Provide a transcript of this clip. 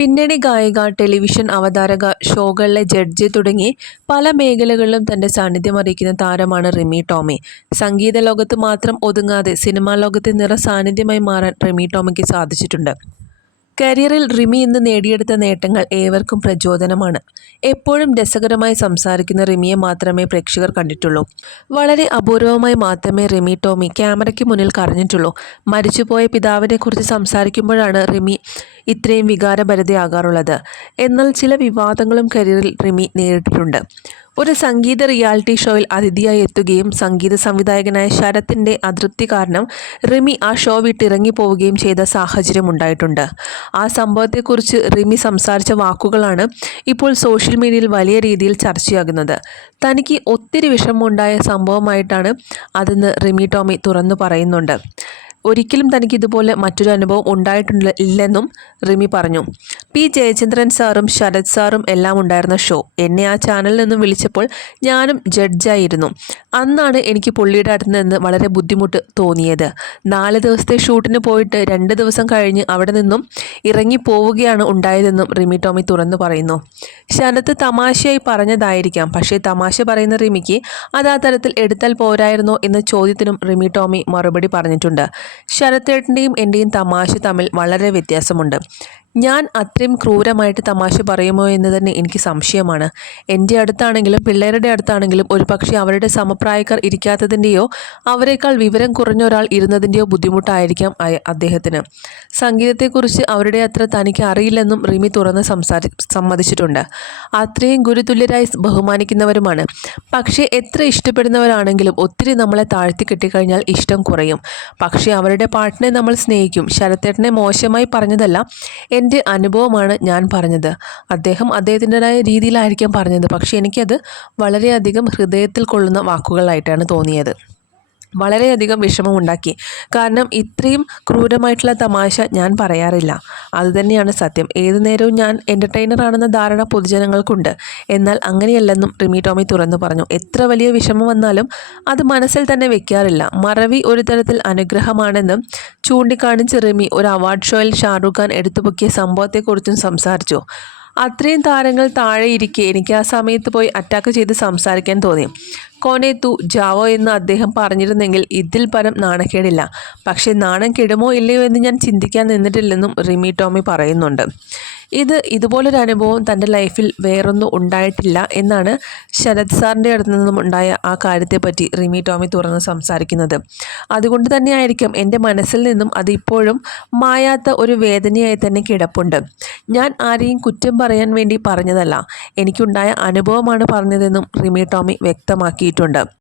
പിന്നണി ഗായിക television അവതാരക ഷോകളിലെ judge തുടങ്ങി പല മേഖലകളിലും തന്റെ സാന്നിധ്യം അറിയിക്കുന്ന താരമാണ് റിമി ടോമി. സംഗീത ലോകത്ത് മാത്രം ഒതുങ്ങാതെ സിനിമാ ലോകത്തെ നിറ സാന്നിധ്യമായി മാറാൻ റിമി ടോമിക്ക് സാധിച്ചിട്ടുണ്ട്. കരിയറിൽ റിമി ഇന്ന് നേടിയെടുത്ത നേട്ടങ്ങൾ ഏവർക്കും പ്രചോദനമാണ്. എപ്പോഴും രസകരമായി സംസാരിക്കുന്ന റിമിയെ മാത്രമേ പ്രേക്ഷകർ കണ്ടിട്ടുള്ളൂ. വളരെ അപൂർവമായി മാത്രമേ റിമി ടോമി ക്യാമറയ്ക്ക് മുന്നിൽ കരഞ്ഞിട്ടുള്ളൂ. മരിച്ചുപോയ പിതാവിനെക്കുറിച്ച് സംസാരിക്കുമ്പോഴാണ് റിമി ഇത്രയും വികാരഭരിതയാകാറുള്ളത്. എന്നാൽ ചില വിവാദങ്ങളും കരിയറിൽ റിമി നേരിട്ടിട്ടുണ്ട്. ഒരു സംഗീത റിയാലിറ്റി ഷോയിൽ അതിഥിയായി എത്തുകയും സംഗീത സംവിധായകനായ ശരത്തിന്റെ അതൃപ്തി കാരണം റിമി ആ ഷോ വിട്ടിറങ്ങി പോവുകയും ചെയ്ത സാഹചര്യം ഉണ്ടായിട്ടുണ്ട്. ആ സംഭവത്തെക്കുറിച്ച് റിമി സംസാരിച്ച വാക്കുകളാണ് ഇപ്പോൾ സോഷ്യൽ മീഡിയയിൽ വലിയ രീതിയിൽ ചർച്ചയാകുന്നത്. തനിക്ക് ഒത്തിരി വിഷമമുണ്ടായ സംഭവമായിട്ടാണ് അതെന്ന് റിമി ടോമി തുറന്നു പറയുന്നുണ്ട്. ഒരിക്കലും തനിക്ക് ഇതുപോലെ മറ്റൊരു അനുഭവം ഉണ്ടായിട്ടില്ലെന്നും റിമി പറഞ്ഞു. പി. ജയചന്ദ്രൻ സാറും ശരത് സാറും എല്ലാം ഉണ്ടായിരുന്ന ഷോ. എന്നെ ആ ചാനലിൽ നിന്നും വിളിച്ചപ്പോൾ ഞാനും ജഡ്ജായിരുന്നു. അന്നാണ് എനിക്ക് പുള്ളിയുടെ അടുത്ത് നിന്ന് വളരെ ബുദ്ധിമുട്ട് തോന്നിയത്. നാല് ദിവസത്തെ ഷൂട്ടിന് പോയിട്ട് രണ്ട് ദിവസം കഴിഞ്ഞ് അവിടെ നിന്നും ഇറങ്ങി പോവുകയാണ് ഉണ്ടായതെന്നും റിമി ടോമി തുറന്നു പറയുന്നു. ശരത്ത് തമാശയായി പറഞ്ഞതായിരിക്കാം. പക്ഷേ തമാശ പറയുന്ന റിമിക്ക് അത് ആ തരത്തിൽ എടുത്താൽ പോരായിരുന്നോ എന്ന ചോദ്യത്തിനും റിമി ടോമി മറുപടി പറഞ്ഞിട്ടുണ്ട്. ശരത്തേട്ടന്റെയും എന്റെയും തമാശ തമ്മിൽ വളരെ വ്യത്യാസമുണ്ട്. ഞാൻ അത്രയും ക്രൂരമായിട്ട് തമാശ പറയുമോ എന്ന് തന്നെ എനിക്ക് സംശയമാണ്. എന്റെ അടുത്താണെങ്കിലും പിള്ളേരുടെ അടുത്താണെങ്കിലും ഒരു പക്ഷേ അവരുടെ സമപ്രായക്കാർ ഇരിക്കാത്തതിന്റെയോ അവരെക്കാൾ വിവരം കുറഞ്ഞ ഒരാൾ ഇരുന്നതിന്റെയോ ബുദ്ധിമുട്ടായിരിക്കാം അദ്ദേഹത്തിന്. സംഗീതത്തെക്കുറിച്ച് അവരുടെ അത്ര തനിക്ക് അറിയില്ലെന്നും റിമി തുറന്ന് സംസാരി സമ്മതിച്ചിട്ടുണ്ട്. അത്രയും ഗുരുതുല്യരായി ബഹുമാനിക്കുന്നവരുമാണ്. പക്ഷേ എത്ര ഇഷ്ടപ്പെടുന്നവരാണെങ്കിലും ഒത്തിരി നമ്മളെ താഴ്ത്തി കിട്ടിക്കഴിഞ്ഞാൽ ഇഷ്ടം കുറയും. പക്ഷേ അവരുടെ പാട്ടിനെ നമ്മൾ സ്നേഹിക്കും. ശരത്തേട്ടനെ മോശമായി പറഞ്ഞതല്ല എന്റെ അനുഭവമാണ് ഞാൻ പറഞ്ഞത്. അദ്ദേഹം അദ്ദേഹത്തിന്റെതായ രീതിയിലായിരിക്കാം പറഞ്ഞത്. പക്ഷേ എനിക്കത് വളരെയധികം ഹൃദയത്തിൽ കൊള്ളുന്ന വാക്കുകളായിട്ടാണ് തോന്നിയത്. വളരെയധികം വിഷമമുണ്ടാക്കി കാരണം ഇത്രയും ക്രൂരമായിട്ടുള്ള തമാശ ഞാൻ പറയാറില്ല. അതുതന്നെയാണ് സത്യം. ഏതു നേരവും ഞാൻ എന്റർടൈനർ ആണെന്ന ധാരണ പൊതുജനങ്ങൾക്കുണ്ട്. എന്നാൽ അങ്ങനെയല്ലെന്നും റിമി ടോമി തുറന്നു പറഞ്ഞു. എത്ര വലിയ വിഷമം വന്നാലും അത് മനസ്സിൽ തന്നെ വെക്കാറില്ല. മറവി ഒരു തരത്തിൽ അനുഗ്രഹമാണെന്നും ചൂണ്ടിക്കാണിച്ച് റിമി ഒരു അവാർഡ് ഷോയിൽ ഷാറൂഖ് ഖാൻ എടുത്തുപൊക്കിയ സംഭവത്തെക്കുറിച്ചും സംസാരിച്ചു. അത്രയും താരങ്ങൾ താഴെ ഇരിക്കെ എനിക്ക് ആ സമയത്ത് പോയി അറ്റാക്ക് ചെയ്ത് സംസാരിക്കാൻ തോന്നി. കോനേത്തു ജാവോ എന്ന് അദ്ദേഹം പറഞ്ഞിരുന്നെങ്കിൽ ഇതിൽ പരം നാണക്കേടില്ല. പക്ഷേ നാണം കെടുമോ ഇല്ലയോ എന്ന് ഞാൻ ചിന്തിക്കാൻ നിന്നിട്ടില്ലെന്നും റിമി ടോമി പറയുന്നുണ്ട്. ഇത് ഇതുപോലൊരു അനുഭവം തന്റെ ലൈഫിൽ വേറൊന്നും ഉണ്ടായിട്ടില്ല എന്നാണ് ശരത് സാറിന്റെ അടുത്ത് നിന്നും ഉണ്ടായ ആ കാര്യത്തെപ്പറ്റി റിമി ടോമി തുറന്ന് സംസാരിക്കുന്നത്. അതുകൊണ്ട് തന്നെയായിരിക്കും എന്റെ മനസ്സിൽ നിന്നും അതിപ്പോഴും മായാത്ത ഒരു വേദനയായി തന്നെ കിടപ്പുണ്ട്. ഞാൻ ആരെയും കുറ്റം പറയാൻ വേണ്ടി പറഞ്ഞതല്ല. എനിക്കുണ്ടായ അനുഭവമാണ് പറഞ്ഞതെന്നും റിമി ടോമി വ്യക്തമാക്കിയിട്ടുണ്ട്.